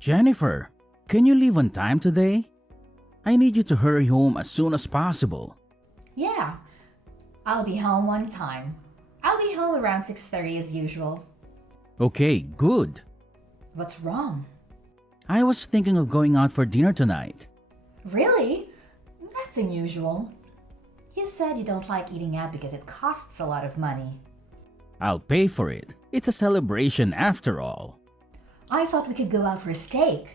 Jennifer, can you leave on time today? I need you to hurry home as soon as possible. Yeah, I'll be home on time. I'll be home around 6:30 as usual. Okay, good. What's wrong? I was thinking of going out for dinner tonight. Really? That's unusual. You said you don't like eating out because it costs a lot of money. I'll pay for it. It's a celebration after all. I thought we could go out for a steak.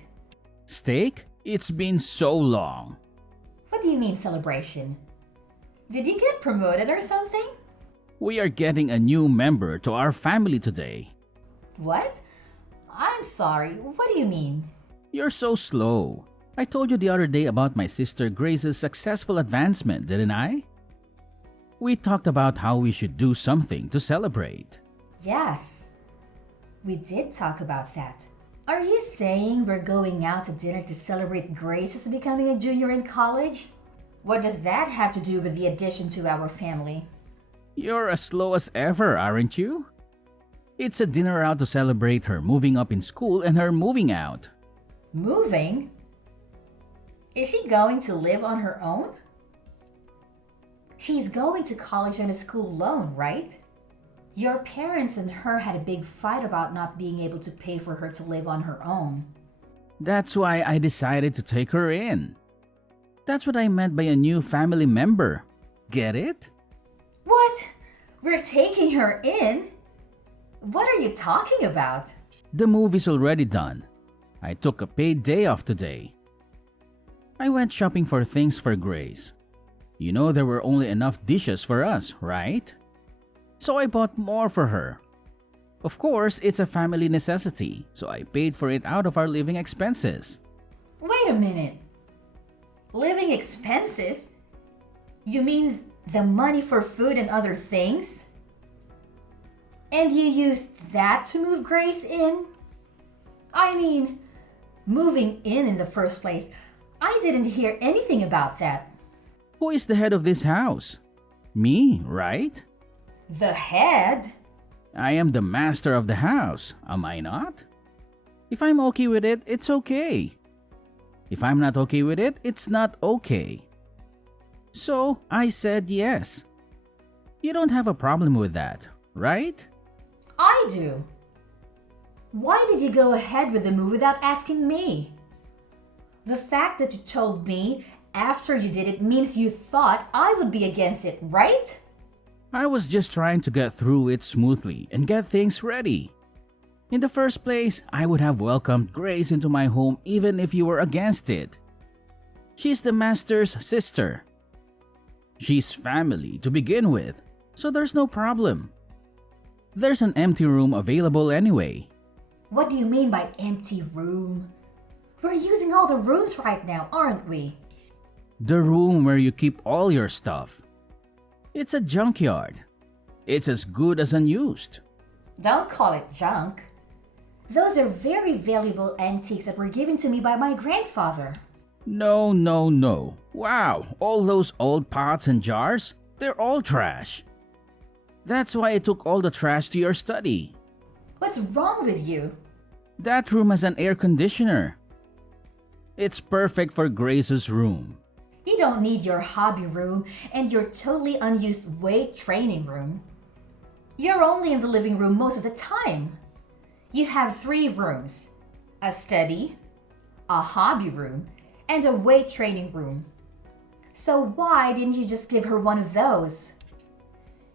Steak? It's been so long. What do you mean celebration? Did you get promoted or something? We are getting a new member to our family today. What? I'm sorry, what do you mean? You're so slow. I told you the other day about my sister Grace's successful advancement, didn't I? We talked about how we should do something to celebrate. Yes, we did talk about that. Are you saying we're going out to dinner to celebrate Grace's becoming a junior in college? What does that have to do with the addition to our family? You're as slow as ever, aren't you? It's a dinner out to celebrate her moving up in school and her moving out. Moving? Is she going to live on her own? She's going to college on a school loan, right? Your parents and her had a big fight about not being able to pay for her to live on her own. That's why I decided to take her in. That's what I meant by a new family member. Get it? What? We're taking her in? What are you talking about? The move is already done. I took a paid day off today. I went shopping for things for Grace. You know there were only enough dishes for us, right? So I bought more for her. Of course, it's a family necessity, so I paid for it out of our living expenses. Wait a minute. Living expenses? You mean the money for food and other things? And you used that to move Grace in? I mean, moving in the first place. I didn't hear anything about that. Who is the head of this house? Me, right? The head? I am the master of the house, am I not? If I'm okay with it, it's okay. If I'm not okay with it, it's not okay. So I said yes. You don't have a problem with that, right? I do. Why did you go ahead with the move without asking me? The fact that you told me after you did it means you thought I would be against it, right? I was just trying to get through it smoothly and get things ready. In the first place, I would have welcomed Grace into my home even if you were against it. She's the master's sister. She's family to begin with, so there's no problem. There's an empty room available anyway. What do you mean by empty room? We're using all the rooms right now, aren't we? The room where you keep all your stuff. It's a junkyard. It's as good as unused. Don't call it junk. Those are very valuable antiques that were given to me by my grandfather. No, no, no. Wow, all those old pots and jars? They're all trash. That's why I took all the trash to your study. What's wrong with you? That room has an air conditioner. It's perfect for Grace's room. You don't need your hobby room and your totally unused weight training room. You're only in the living room most of the time. You have 3 rooms: a study, a hobby room, and a weight training room. So why didn't you just give her one of those?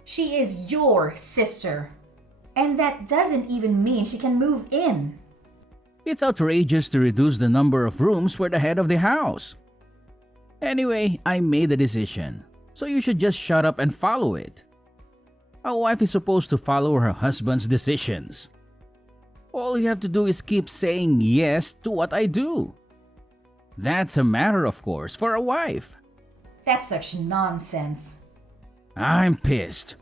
She is your sister. And that doesn't even mean she can move in. It's outrageous to reduce the number of rooms for the head of the house. Anyway, I made a decision, so you should just shut up and follow it. A wife is supposed to follow her husband's decisions. All you have to do is keep saying yes to what I do. That's a matter, of course, for a wife. That's such nonsense. I'm pissed.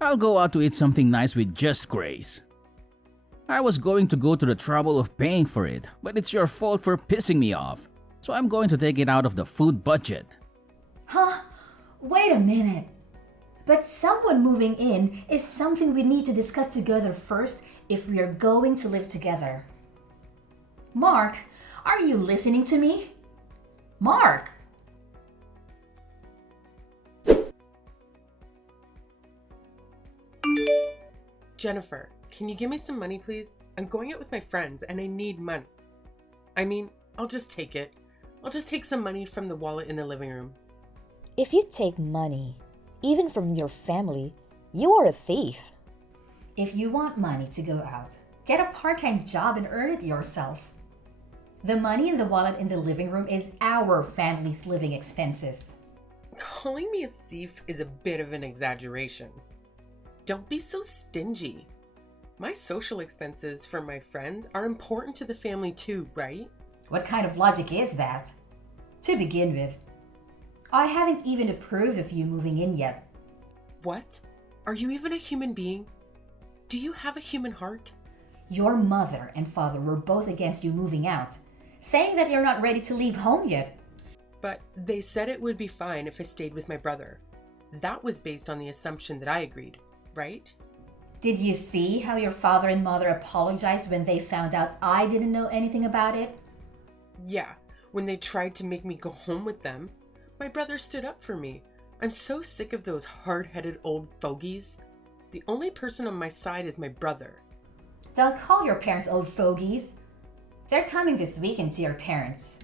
I'll go out to eat something nice with just Grace. I was going to go to the trouble of paying for it, but it's your fault for pissing me off, so I'm going to take it out of the food budget. Huh? Wait a minute. But someone moving in is something we need to discuss together first if we are going to live together. Mark, are you listening to me? Mark! Jennifer, can you give me some money, please? I'm going out with my friends and I need money. I mean, I'll just take it. I'll just take some money from the wallet in the living room. If you take money, even from your family, you are a thief. If you want money to go out, get a part-time job and earn it yourself. The money in the wallet in the living room is our family's living expenses. Calling me a thief is a bit of an exaggeration. Don't be so stingy. My social expenses for my friends are important to the family too, right? What kind of logic is that? To begin with, I haven't even approved of you moving in yet. What? Are you even a human being? Do you have a human heart? Your mother and father were both against you moving out, saying that you're not ready to leave home yet. But they said it would be fine if I stayed with my brother. That was based on the assumption that I agreed, right? Did you see how your father and mother apologized when they found out I didn't know anything about it? Yeah, when they tried to make me go home with them, my brother stood up for me. I'm so sick of those hard-headed old fogies. The only person on my side is my brother. Don't call your parents old fogies. They're coming this weekend to your parents.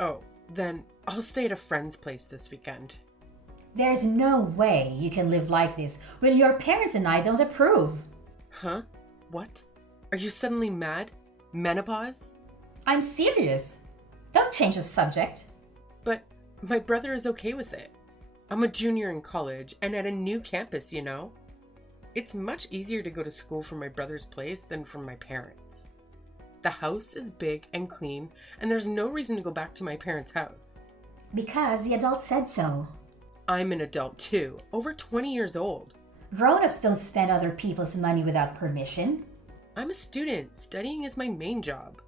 Oh, then I'll stay at a friend's place this weekend. There's no way you can live like this when your parents and I don't approve. Huh? What? Are you suddenly mad? Menopause? I'm serious. Don't change the subject. But my brother is okay with it. I'm a junior in college and at a new campus, you know? It's much easier to go to school from my brother's place than from my parents'. The house is big and clean, and there's no reason to go back to my parents' house. Because the adult said so. I'm an adult too, over 20 years old. Grown-ups don't spend other people's money without permission. I'm a student. Studying is my main job.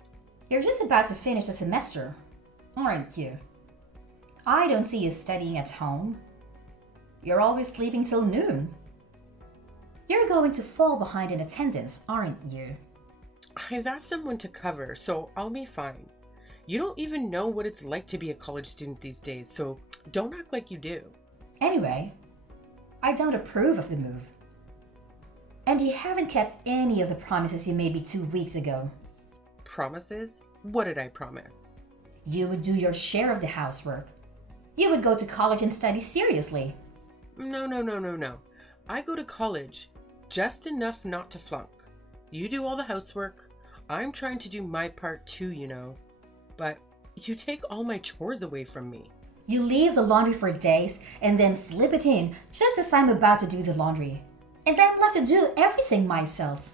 You're just about to finish the semester, aren't you? I don't see you studying at home. You're always sleeping till noon. You're going to fall behind in attendance, aren't you? I've asked someone to cover, so I'll be fine. You don't even know what it's like to be a college student these days, so don't act like you do. Anyway, I don't approve of the move. And you haven't kept any of the promises you made me 2 weeks ago. Promises? What did I promise? You would do your share of the housework. You would go to college and study seriously. No. I go to college, just enough not to flunk. You do all the housework. I'm trying to do my part too, you know. But you take all my chores away from me. You leave the laundry for days and then slip it in just as I'm about to do the laundry. And I'm left to do everything myself.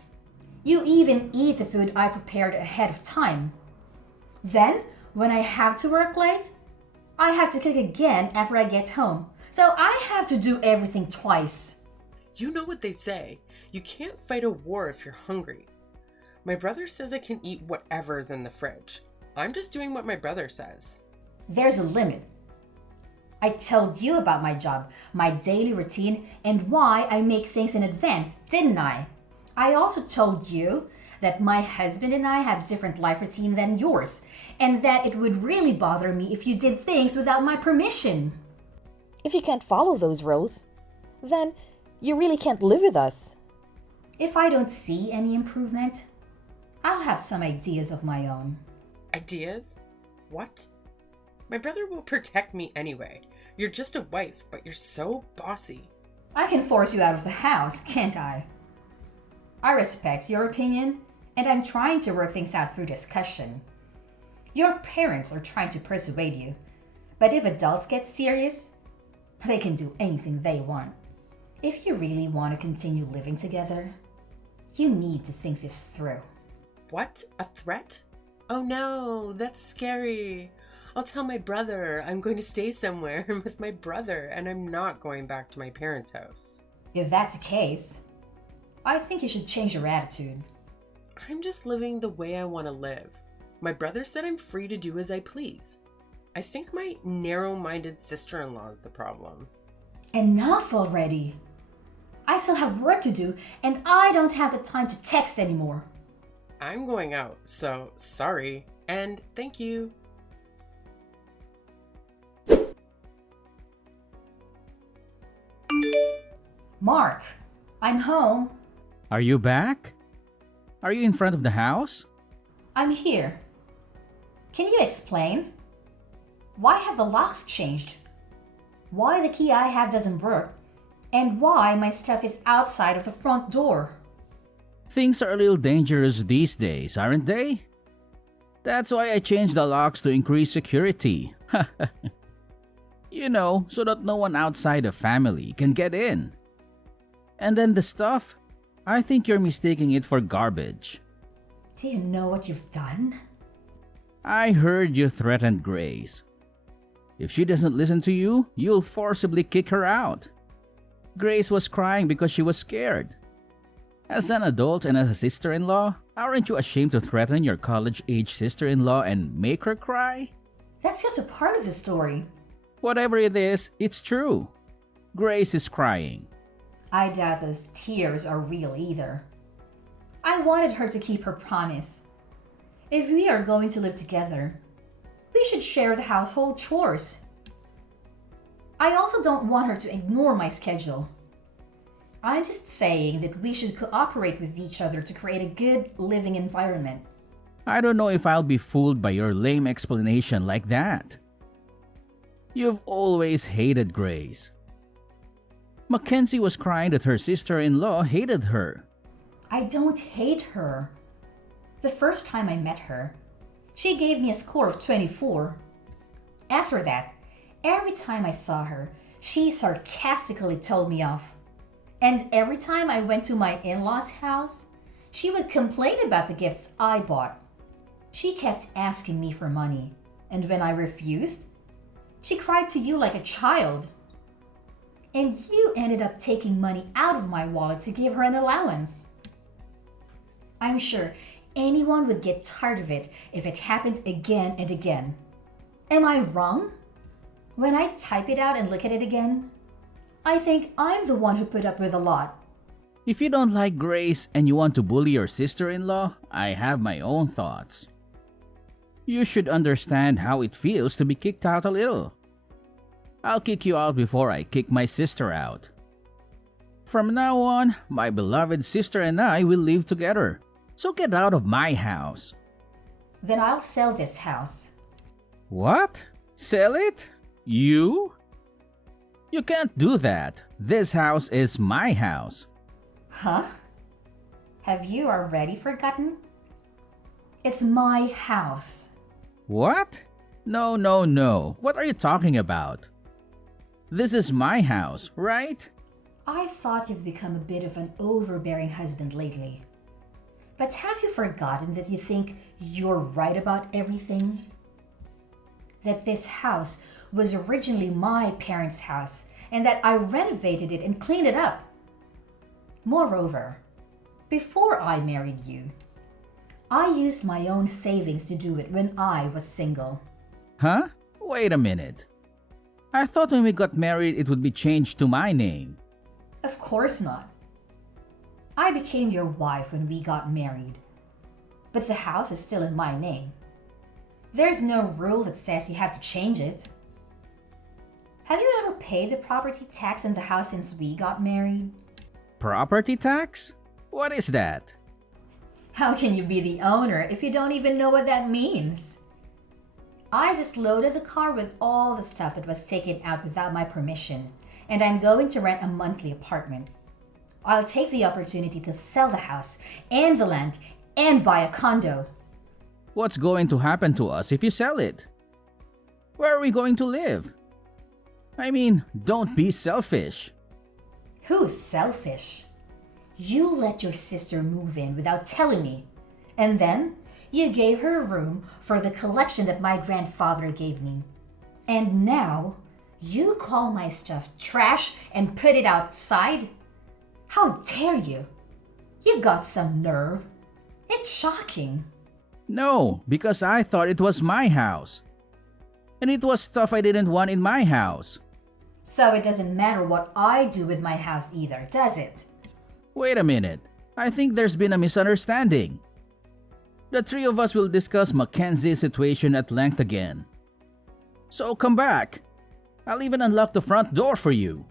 You even eat the food I prepared ahead of time. Then, when I have to work late, I have to cook again after I get home. So I have to do everything twice. You know what they say. You can't fight a war if you're hungry. My brother says I can eat whatever is in the fridge. I'm just doing what my brother says. There's a limit. I told you about my job, my daily routine, and why I make things in advance, didn't I? I also told you that my husband and I have different life routine than yours, and that it would really bother me if you did things without my permission. If you can't follow those rules, then you really can't live with us. If I don't see any improvement, I'll have some ideas of my own. Ideas? What? My brother will protect me anyway. You're just a wife, but you're so bossy. I can force you out of the house, can't I? I respect your opinion, and I'm trying to work things out through discussion. Your parents are trying to persuade you, but if adults get serious, they can do anything they want. If you really want to continue living together, you need to think this through. What? A threat? Oh no, that's scary. I'll tell my brother I'm going to stay somewhere with my brother and I'm not going back to my parents' house. If that's the case, I think you should change your attitude. I'm just living the way I want to live. My brother said I'm free to do as I please. I think my narrow-minded sister-in-law is the problem. Enough already. I still have work to do and I don't have the time to text anymore. I'm going out, so sorry, and thank you. Mark, I'm home. Are you back? Are you in front of the house? I'm here. Can you explain? Why have the locks changed? Why the key I have doesn't work? And why my stuff is outside of the front door? Things are a little dangerous these days, aren't they? That's why I changed the locks to increase security. You know, so that no one outside the family can get in. And then the stuff, I think you're mistaking it for garbage. Do you know what you've done? I heard you threatened Grace. If she doesn't listen to you, you'll forcibly kick her out. Grace was crying because she was scared. As an adult and as a sister-in-law, aren't you ashamed to threaten your college-age sister-in-law and make her cry? That's just a part of the story. Whatever it is, it's true. Grace is crying. I doubt those tears are real either. I wanted her to keep her promise. If we are going to live together, we should share the household chores. I also don't want her to ignore my schedule. I'm just saying that we should cooperate with each other to create a good living environment. I don't know if I'll be fooled by your lame explanation like that. You've always hated Grace. Mackenzie was crying that her sister-in-law hated her. I don't hate her. The first time I met her, she gave me a score of 24. After that, every time I saw her, she sarcastically told me off. And every time I went to my in-laws' house, she would complain about the gifts I bought. She kept asking me for money, and when I refused, she cried to you like a child. And you ended up taking money out of my wallet to give her an allowance. I'm sure anyone would get tired of it if it happened again and again. Am I wrong? When I type it out and look at it again, I think I'm the one who put up with a lot. If you don't like Grace and you want to bully your sister-in-law, I have my own thoughts. You should understand how it feels to be kicked out a little. I'll kick you out before I kick my sister out. From now on, my beloved sister and I will live together. So get out of my house. Then I'll sell this house. What? Sell it? You? You can't do that. This house is my house. Huh? Have you already forgotten? It's my house. What? No, no, no. What are you talking about? This is my house, right? I thought you've become a bit of an overbearing husband lately. But have you forgotten that you think you're right about everything? That this house was originally my parents' house and that I renovated it and cleaned it up. Moreover, before I married you, I used my own savings to do it when I was single. Huh? Wait a minute. I thought when we got married it would be changed to my name. Of course not. I became your wife when we got married. But the house is still in my name. There's no rule that says you have to change it. Have you ever paid the property tax in the house since we got married? Property tax? What is that? How can you be the owner if you don't even know what that means? I just loaded the car with all the stuff that was taken out without my permission, and I'm going to rent a monthly apartment. I'll take the opportunity to sell the house and the land and buy a condo. What's going to happen to us if you sell it? Where are we going to live? I mean, don't be selfish. Who's selfish? You let your sister move in without telling me, and then you gave her a room for the collection that my grandfather gave me. And now you call my stuff trash and put it outside? How dare you? You've got some nerve. It's shocking. No, because I thought it was my house. And it was stuff I didn't want in my house. So it doesn't matter what I do with my house either, does it? Wait a minute. I think there's been a misunderstanding. the three of us will discuss Mackenzie's situation at length again. So come back. I'll even unlock the front door for you.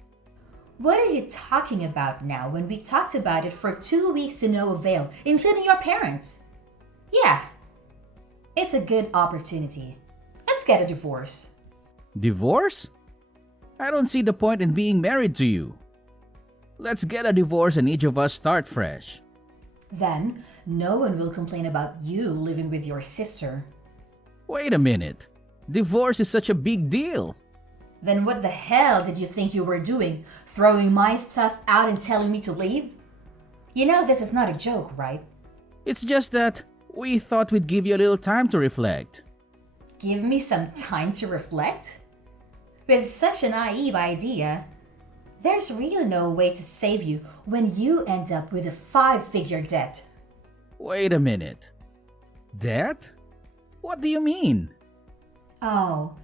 What are you talking about now when we talked about it for 2 weeks to no avail, including your parents? Yeah, it's a good opportunity. Let's get a divorce. Divorce? I don't see the point in being married to you. Let's get a divorce and each of us start fresh. Then, no one will complain about you living with your sister. Wait a minute. Divorce is such a big deal. Then what the hell did you think you were doing? Throwing my stuff out and telling me to leave? You know this is not a joke, right? It's just that we thought we'd give you a little time to reflect. Give me some time to reflect? With such a naive idea, there's really no way to save you when you end up with a 5-figure debt. Wait a minute. Debt? What do you mean? Oh,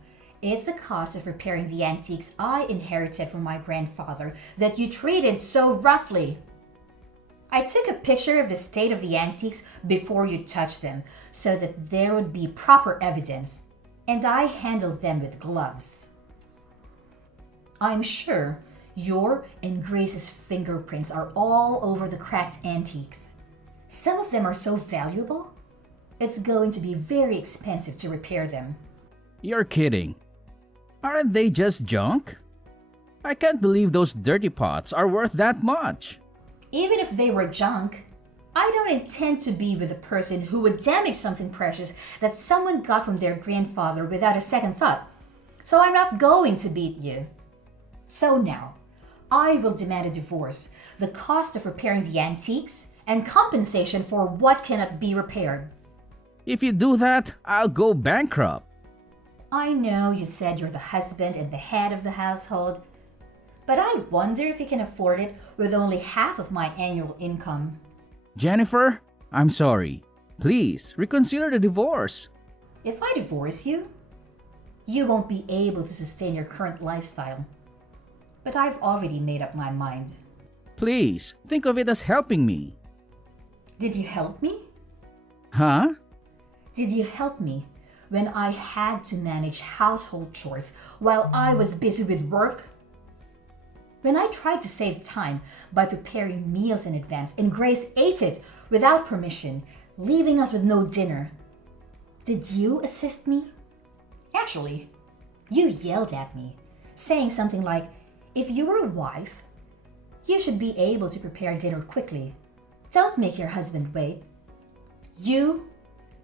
it's the cost of repairing the antiques I inherited from my grandfather that you treated so roughly. I took a picture of the state of the antiques before you touched them so that there would be proper evidence, and I handled them with gloves. I'm sure your and Grace's fingerprints are all over the cracked antiques. Some of them are so valuable, it's going to be very expensive to repair them. You're kidding. Aren't they just junk? I can't believe those dirty pots are worth that much. Even if they were junk, I don't intend to be with a person who would damage something precious that someone got from their grandfather without a second thought. So I'm not going to beat you. So now, I will demand a divorce, the cost of repairing the antiques, and compensation for what cannot be repaired. If you do that, I'll go bankrupt. I know you said you're the husband and the head of the household, but I wonder if you can afford it with only half of my annual income. Jennifer, I'm sorry. Please, reconsider the divorce. If I divorce you, you won't be able to sustain your current lifestyle. But I've already made up my mind. Please, think of it as helping me. Did you help me? Huh? Did you help me when I had to manage household chores while I was busy with work? When I tried to save time by preparing meals in advance and Grace ate it without permission, leaving us with no dinner, did you assist me? Actually, you yelled at me, saying something like, if you were a wife, you should be able to prepare dinner quickly. Don't make your husband wait. You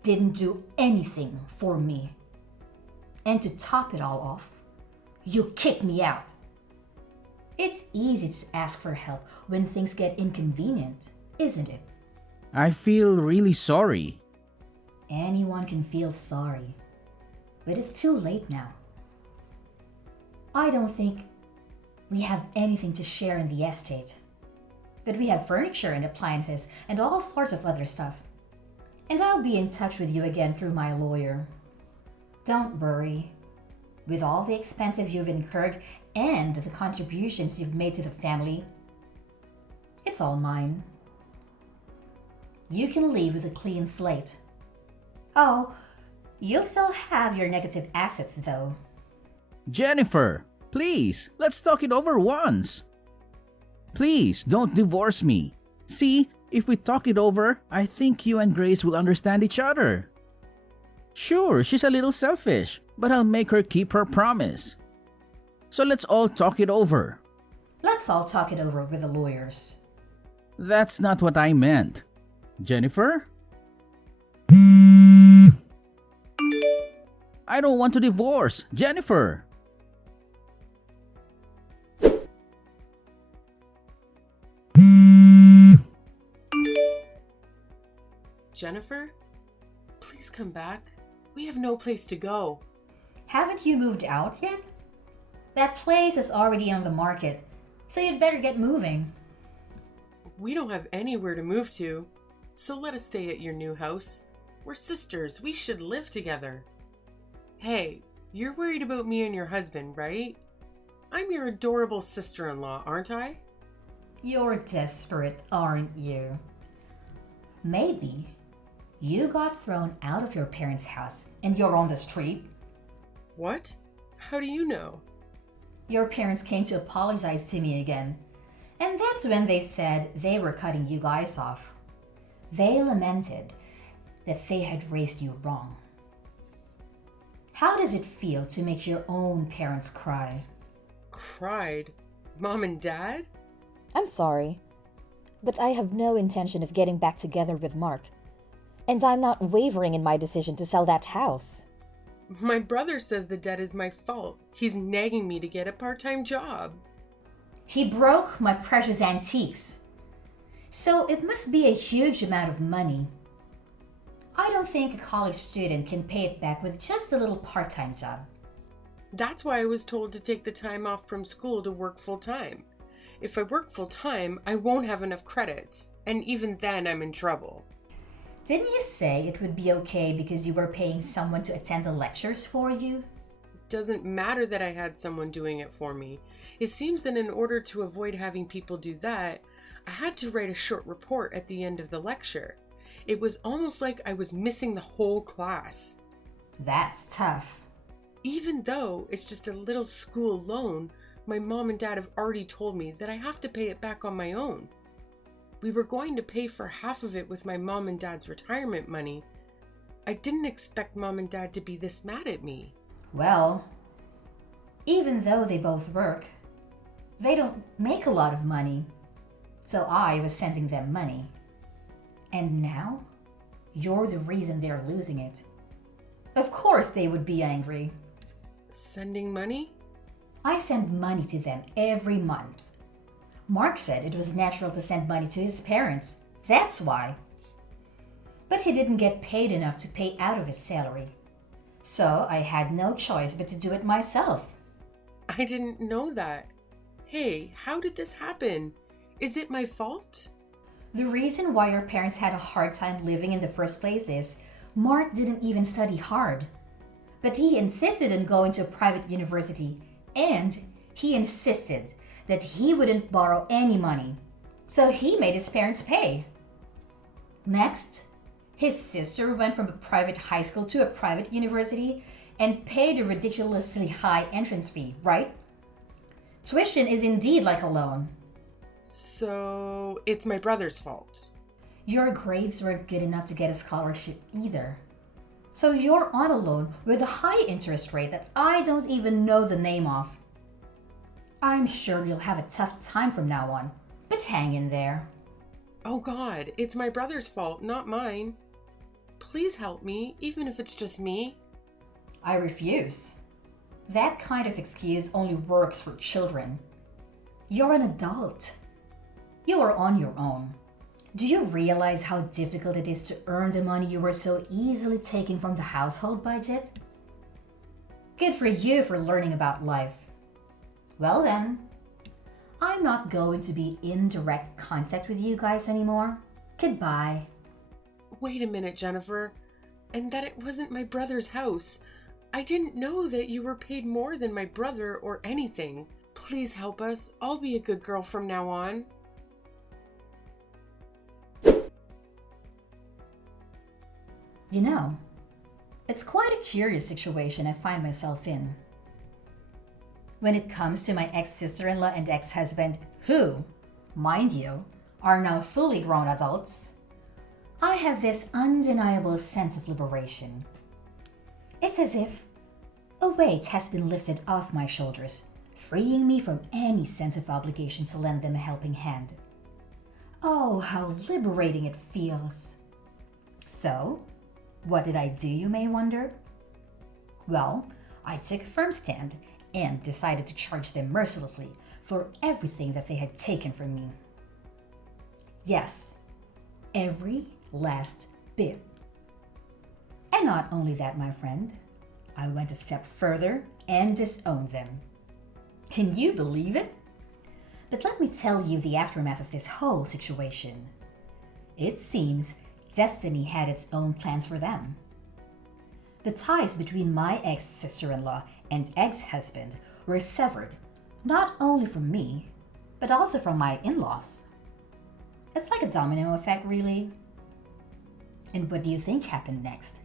didn't do anything for me. And to top it all off, you kicked me out. It's easy to ask for help when things get inconvenient, isn't it? I feel really sorry. Anyone can feel sorry, but it's too late now. I don't think we have anything to share in the estate, but we have furniture and appliances and all sorts of other stuff. And I'll be in touch with you again through my lawyer. Don't worry. With all the expenses you've incurred and the contributions you've made to the family, it's all mine. You can leave with a clean slate. Oh, you'll still have your negative assets though. Jennifer, please, let's talk it over once. Please, don't divorce me. See, if we talk it over, I think you and Grace will understand each other. Sure, she's a little selfish, but I'll make her keep her promise. So let's all talk it over. Let's all talk it over with the lawyers. That's not what I meant. Jennifer? I don't want to divorce. Jennifer! Jennifer, please come back. We have no place to go. Haven't you moved out yet? That place is already on the market, so you'd better get moving. We don't have anywhere to move to, so let us stay at your new house. We're sisters. We should live together. Hey, you're worried about me and your husband, right? I'm your adorable sister-in-law, aren't I? You're desperate, aren't you? Maybe You got thrown out of your parents' house and you're on the street. What? How do you know? Your parents came to apologize to me again. And that's when they said they were cutting you guys off. They lamented that they had raised you wrong. How does it feel to make your own parents cry? Cried? Mom and Dad? I'm sorry, but I have no intention of getting back together with Mark. And I'm not wavering in my decision to sell that house. My brother says the debt is my fault. He's nagging me to get a part-time job. He broke my precious antiques. So it must be a huge amount of money. I don't think a college student can pay it back with just a little part-time job. That's why I was told to take the time off from school to work full-time. If I work full-time, I won't have enough credits, and even then I'm in trouble. Didn't you say it would be okay because you were paying someone to attend the lectures for you? It doesn't matter that I had someone doing it for me. It seems that in order to avoid having people do that, I had to write a short report at the end of the lecture. It was almost like I was missing the whole class. That's tough. Even though it's just a little school loan, my mom and dad have already told me that I have to pay it back on my own. We were going to pay for half of it with my mom and dad's retirement money. I didn't expect mom and dad to be this mad at me. Well, even though they both work, they don't make a lot of money. So I was sending them money. And now, you're the reason they're losing it. Of course they would be angry. Sending money? I send money to them every month. Mark said it was natural to send money to his parents. That's why. But he didn't get paid enough to pay out of his salary. So I had no choice but to do it myself. I didn't know that. Hey, how did this happen? Is it my fault? The reason why your parents had a hard time living in the first place is Mark didn't even study hard. But he insisted on going to a private university, and he insisted that he wouldn't borrow any money. So he made his parents pay. Next, his sister went from a private high school to a private university and paid a ridiculously high entrance fee, right? Tuition is indeed like a loan. So it's my brother's fault. Your grades weren't good enough to get a scholarship either. So you're on a loan with a high interest rate that I don't even know the name of. I'm sure you'll have a tough time from now on, but hang in there. Oh God, it's my brother's fault, not mine. Please help me, even if it's just me. I refuse. That kind of excuse only works for children. You're an adult. You are on your own. Do you realize how difficult it is to earn the money you were so easily taking from the household budget? Good for you for learning about life. Well then, I'm not going to be in direct contact with you guys anymore. Goodbye. Wait a minute, Jennifer. And that it wasn't my brother's house. I didn't know that you were paid more than my brother or anything. Please help us. I'll be a good girl from now on. You know, it's quite a curious situation I find myself in. When it comes to my ex-sister-in-law and ex-husband, who, mind you, are now fully grown adults, I have this undeniable sense of liberation. It's as if a weight has been lifted off my shoulders, freeing me from any sense of obligation to lend them a helping hand. Oh, how liberating it feels. So, what did I do, you may wonder? Well, I took a firm stand and decided to charge them mercilessly for everything that they had taken from me. Yes, every last bit. And not only that, my friend, I went a step further and disowned them. Can you believe it? But let me tell you the aftermath of this whole situation. It seems destiny had its own plans for them. The ties between my ex-sister-in-law and ex-husband were severed, not only from me, but also from my in-laws. It's like a domino effect, really. And what do you think happened next?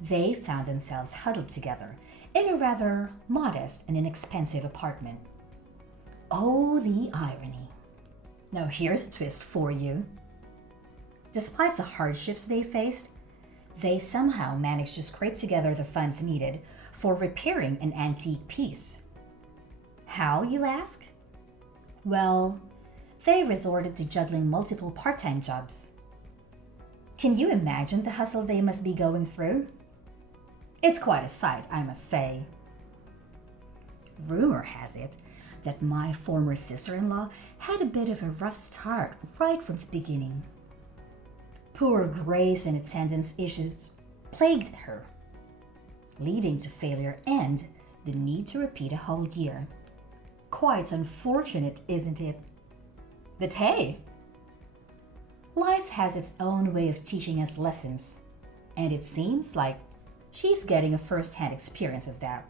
They found themselves huddled together in a rather modest and inexpensive apartment. Oh, the irony. Now here's a twist for you. Despite the hardships they faced, they somehow managed to scrape together the funds needed for repairing an antique piece. How, you ask? Well, they resorted to juggling multiple part-time jobs. Can you imagine the hustle they must be going through? It's quite a sight, I must say. Rumor has it that my former sister-in-law had a bit of a rough start right from the beginning. Poor grace and attendance issues plagued her, leading to failure and the need to repeat a whole year. Quite unfortunate, isn't it? But hey, life has its own way of teaching us lessons, and it seems like she's getting a first-hand experience of that.